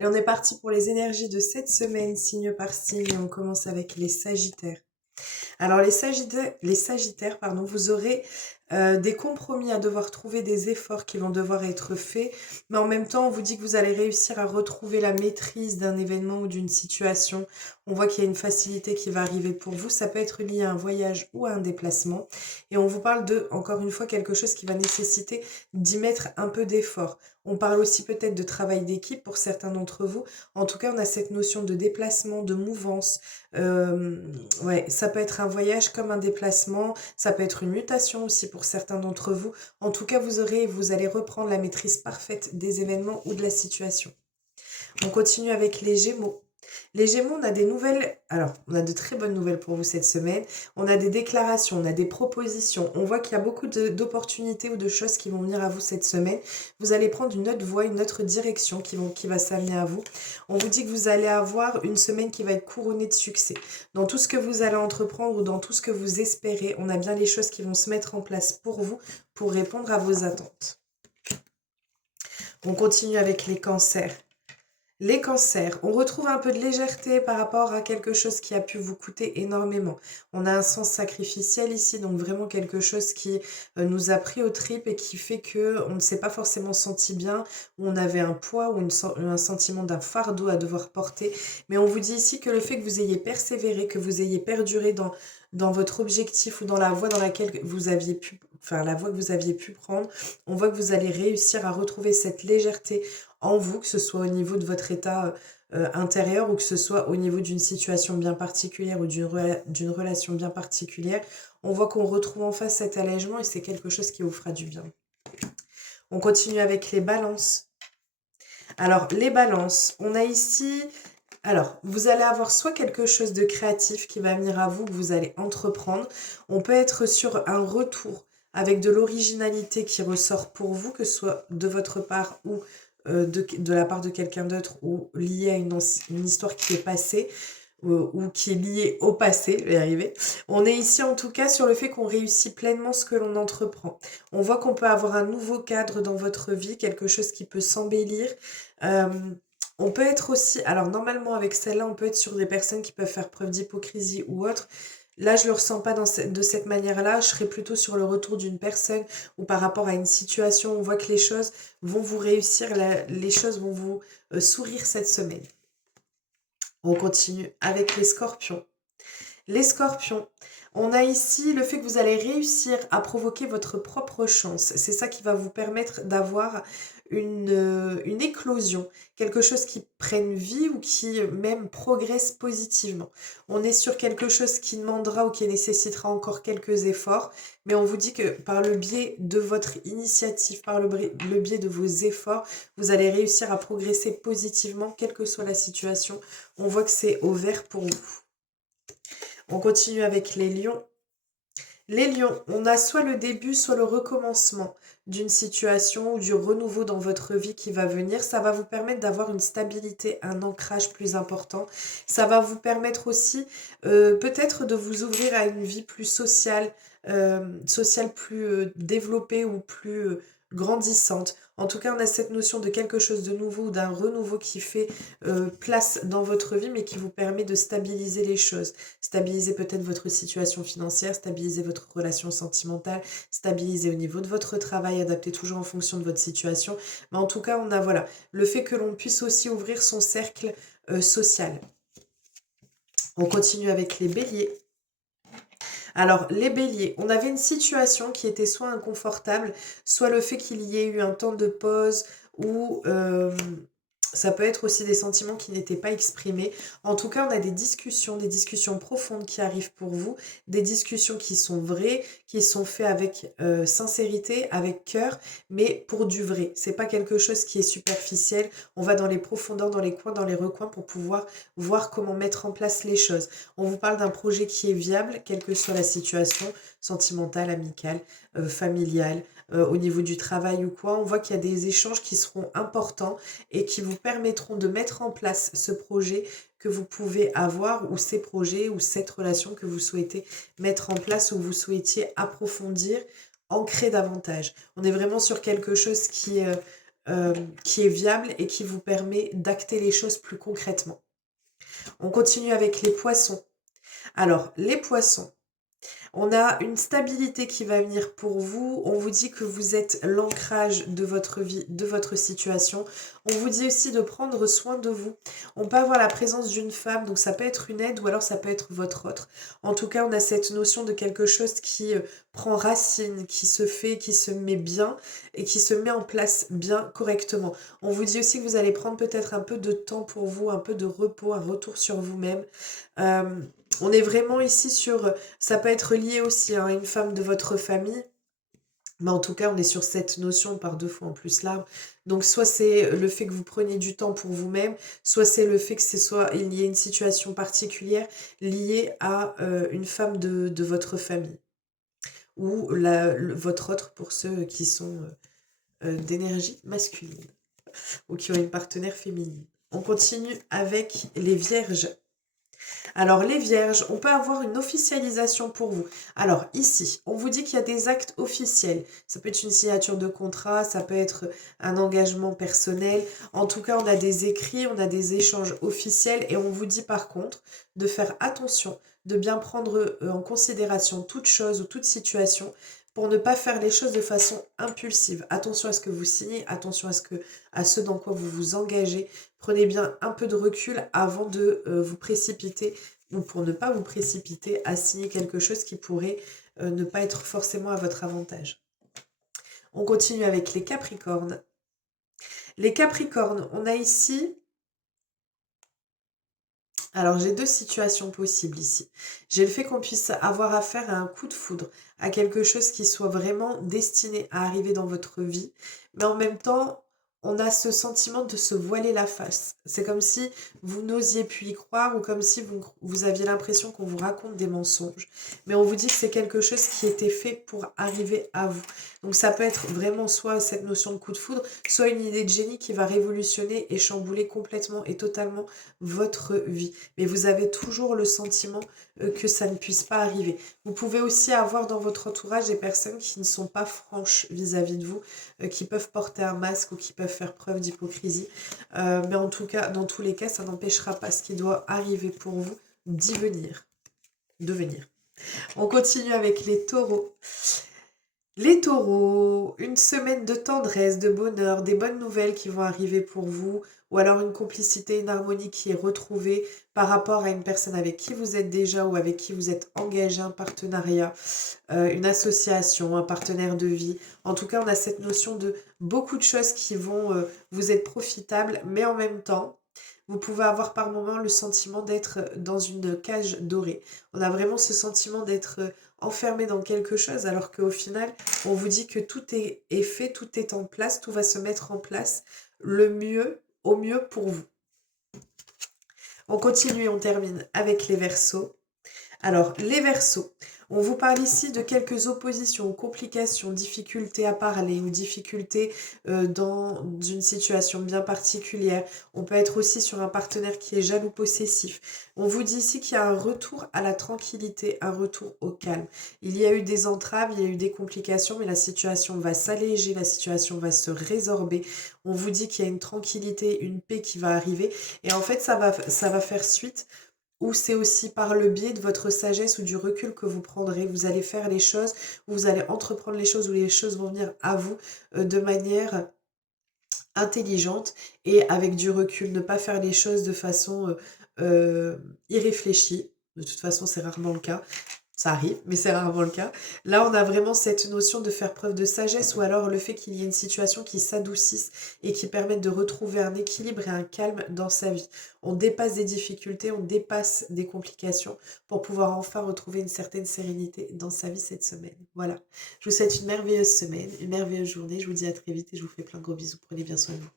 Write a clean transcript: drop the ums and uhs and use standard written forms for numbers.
Et on est parti pour les énergies de cette semaine, signe par signe, et on commence avec les Sagittaires. Alors les Sagittaires, pardon, vous aurez des compromis à devoir trouver, des efforts qui vont devoir être faits, mais en même temps, on vous dit que vous allez réussir à retrouver la maîtrise d'un événement ou d'une situation. On voit qu'il y a une facilité qui va arriver pour vous. Ça peut être lié à un voyage ou à un déplacement. Et on vous parle de, encore une fois, quelque chose qui va nécessiter d'y mettre un peu d'effort. On parle aussi peut-être de travail d'équipe pour certains d'entre vous. En tout cas, on a cette notion de déplacement, de mouvance. Euh, ouais, ça peut être un voyage comme un déplacement, ça peut être une mutation aussi pour certains d'entre vous. En tout cas, vous allez reprendre la maîtrise parfaite des événements ou de la situation. On continue avec les Gémeaux. Les Gémeaux, on a des nouvelles. Alors, on a de très bonnes nouvelles pour vous cette semaine. On a des déclarations, on a des propositions. On voit qu'il y a beaucoup d'opportunités ou de choses qui vont venir à vous cette semaine. Vous allez prendre une autre voie, une autre direction qui va s'amener à vous. On vous dit que vous allez avoir une semaine qui va être couronnée de succès. Dans tout ce que vous allez entreprendre ou dans tout ce que vous espérez, on a bien les choses qui vont se mettre en place pour vous, pour répondre à vos attentes. On continue avec les cancers. Les cancers, on retrouve un peu de légèreté par rapport à quelque chose qui a pu vous coûter énormément. On a un sens sacrificiel ici, donc vraiment quelque chose qui nous a pris aux tripes et qui fait que on ne s'est pas forcément senti bien, où on avait un poids ou un sentiment d'un fardeau à devoir porter. Mais on vous dit ici que le fait que vous ayez persévéré, que vous ayez perduré dans votre objectif ou dans la voie dans laquelle vous aviez pu, enfin la voie que vous aviez pu prendre, on voit que vous allez réussir à retrouver cette légèreté en vous, que ce soit au niveau de votre état intérieur ou que ce soit au niveau d'une situation bien particulière ou d'une relation bien particulière. On voit qu'on retrouve en face cet allègement et c'est quelque chose qui vous fera du bien. On continue avec les balances. Alors, les balances, on a ici... Alors, vous allez avoir soit quelque chose de créatif qui va venir à vous, que vous allez entreprendre. On peut être sur un retour avec de l'originalité qui ressort pour vous, que ce soit de votre part ou de la part de quelqu'un d'autre ou lié à une histoire qui est passée ou qui est liée au passé, je vais y arriver. On est ici en tout cas sur le fait qu'on réussit pleinement ce que l'on entreprend. On voit qu'on peut avoir un nouveau cadre dans votre vie, quelque chose qui peut s'embellir. Euh, on peut être aussi, alors normalement avec celle-là, on peut être sur des personnes qui peuvent faire preuve d'hypocrisie ou autre. Là, je le ressens pas de cette manière-là. Je serais plutôt sur le retour d'une personne ou par rapport à une situation. On voit que les choses vont vous réussir, les choses vont vous sourire cette semaine. On continue avec les scorpions. Les scorpions, on a ici le fait que vous allez réussir à provoquer votre propre chance. C'est ça qui va vous permettre d'avoir une éclosion, quelque chose qui prenne vie ou qui même progresse positivement. On est sur quelque chose qui demandera ou qui nécessitera encore quelques efforts, mais on vous dit que par le biais de votre initiative, par le biais de vos efforts, vous allez réussir à progresser positivement, quelle que soit la situation. On voit que c'est au vert pour vous. On continue avec les lions. Les lions, on a soit le début, soit le recommencement d'une situation ou du renouveau dans votre vie qui va venir. Ça va vous permettre d'avoir une stabilité, un ancrage plus important. Ça va vous permettre aussi peut-être de vous ouvrir à une vie plus sociale plus développée ou plus grandissante. En tout cas, on a cette notion de quelque chose de nouveau ou d'un renouveau qui fait place dans votre vie, mais qui vous permet de stabiliser les choses. Stabiliser peut-être votre situation financière, stabiliser votre relation sentimentale, stabiliser au niveau de votre travail, adapter toujours en fonction de votre situation. Mais en tout cas, on a voilà le fait que l'on puisse aussi ouvrir son cercle social. On continue avec les béliers. Alors, les béliers, on avait une situation qui était soit inconfortable, soit le fait qu'il y ait eu un temps de pause ou ça peut être aussi des sentiments qui n'étaient pas exprimés. En tout cas, on a des discussions profondes qui arrivent pour vous, des discussions qui sont vraies, qui sont faites avec sincérité, avec cœur, mais pour du vrai. C'est pas quelque chose qui est superficiel. On va dans les profondeurs, dans les coins, dans les recoins pour pouvoir voir comment mettre en place les choses. On vous parle d'un projet qui est viable, quelle que soit la situation, sentimentale, amicale, familiale, au niveau du travail ou quoi. On voit qu'il y a des échanges qui seront importants et qui vous permettront de mettre en place ce projet que vous pouvez avoir ou ces projets ou cette relation que vous souhaitez mettre en place ou vous souhaitiez approfondir, ancrer davantage. On est vraiment sur quelque chose qui qui est viable et qui vous permet d'acter les choses plus concrètement. On continue avec les poissons. Alors, les poissons, on a une stabilité qui va venir pour vous. On vous dit que vous êtes l'ancrage de votre vie, de votre situation. On vous dit aussi de prendre soin de vous. On peut avoir la présence d'une femme, donc ça peut être une aide ou alors ça peut être votre autre. En tout cas, on a cette notion de quelque chose qui prend racine, qui se fait, qui se met bien et qui se met en place bien correctement. On vous dit aussi que vous allez prendre peut-être un peu de temps pour vous, un peu de repos, un retour sur vous-même. On est vraiment ici sur, ça peut être lié aussi à une femme de votre famille, mais en tout cas, on est sur cette notion par deux fois en plus l'arbre. Donc, soit c'est le fait que vous preniez du temps pour vous-même, soit c'est le fait que il y ait une situation particulière liée à une femme de votre famille, ou votre autre pour ceux qui sont d'énergie masculine, ou qui ont une partenaire féminine. On continue avec les vierges. Alors, les vierges, on peut avoir une officialisation pour vous. Alors, ici, on vous dit qu'il y a des actes officiels. Ça peut être une signature de contrat, ça peut être un engagement personnel. En tout cas, on a des écrits, on a des échanges officiels et on vous dit par contre de faire attention, de bien prendre en considération toute chose ou toute situation pour ne pas faire les choses de façon impulsive. Attention à ce que vous signez, attention à ce dans quoi vous vous engagez. Prenez bien un peu de recul avant de vous précipiter ou pour ne pas vous précipiter à signer quelque chose qui pourrait ne pas être forcément à votre avantage. On continue avec les Capricornes. Les Capricornes, on a ici... Alors, j'ai deux situations possibles ici. J'ai le fait qu'on puisse avoir affaire à un coup de foudre, à quelque chose qui soit vraiment destiné à arriver dans votre vie, mais en même temps, on a ce sentiment de se voiler la face. C'est comme si vous n'osiez plus y croire ou comme si vous aviez l'impression qu'on vous raconte des mensonges. Mais on vous dit que c'est quelque chose qui était fait pour arriver à vous. Donc ça peut être vraiment soit cette notion de coup de foudre, soit une idée de génie qui va révolutionner et chambouler complètement et totalement votre vie. Mais vous avez toujours le sentiment que ça ne puisse pas arriver. Vous pouvez aussi avoir dans votre entourage des personnes qui ne sont pas franches vis-à-vis de vous, qui peuvent porter un masque ou qui peuvent faire preuve d'hypocrisie. Mais en tout cas, dans tous les cas, ça n'empêchera pas ce qui doit arriver pour vous d'y venir. De venir. On continue avec les taureaux. Les taureaux, une semaine de tendresse, de bonheur, des bonnes nouvelles qui vont arriver pour vous, ou alors une complicité, une harmonie qui est retrouvée par rapport à une personne avec qui vous êtes déjà ou avec qui vous êtes engagé, un partenariat, une association, un partenaire de vie. En tout cas, on a cette notion de beaucoup de choses qui vont vous être profitables, mais en même temps, vous pouvez avoir par moment le sentiment d'être dans une cage dorée. On a vraiment ce sentiment d'être enfermé dans quelque chose, alors qu'au final, on vous dit que tout est fait, tout est en place, tout va se mettre en place au mieux pour vous. On continue, on termine avec les Verseaux. Alors, les Verseaux, on vous parle ici de quelques oppositions, complications, difficultés à parler ou difficultés dans une situation bien particulière. On peut être aussi sur un partenaire qui est jaloux possessif. On vous dit ici qu'il y a un retour à la tranquillité, un retour au calme. Il y a eu des entraves, il y a eu des complications, mais la situation va s'alléger, la situation va se résorber. On vous dit qu'il y a une tranquillité, une paix qui va arriver. Et en fait, ça va faire suite ou c'est aussi par le biais de votre sagesse ou du recul que vous prendrez. Vous allez faire les choses, vous allez entreprendre les choses, ou les choses vont venir à vous de manière intelligente et avec du recul. Ne pas faire les choses de façon irréfléchie. De toute façon, c'est rarement le cas. Ça arrive, mais c'est rarement le cas. Là, on a vraiment cette notion de faire preuve de sagesse ou alors le fait qu'il y ait une situation qui s'adoucisse et qui permette de retrouver un équilibre et un calme dans sa vie. On dépasse des difficultés, on dépasse des complications pour pouvoir enfin retrouver une certaine sérénité dans sa vie cette semaine. Voilà. Je vous souhaite une merveilleuse semaine, une merveilleuse journée. Je vous dis à très vite et je vous fais plein de gros bisous. Prenez bien soin de vous.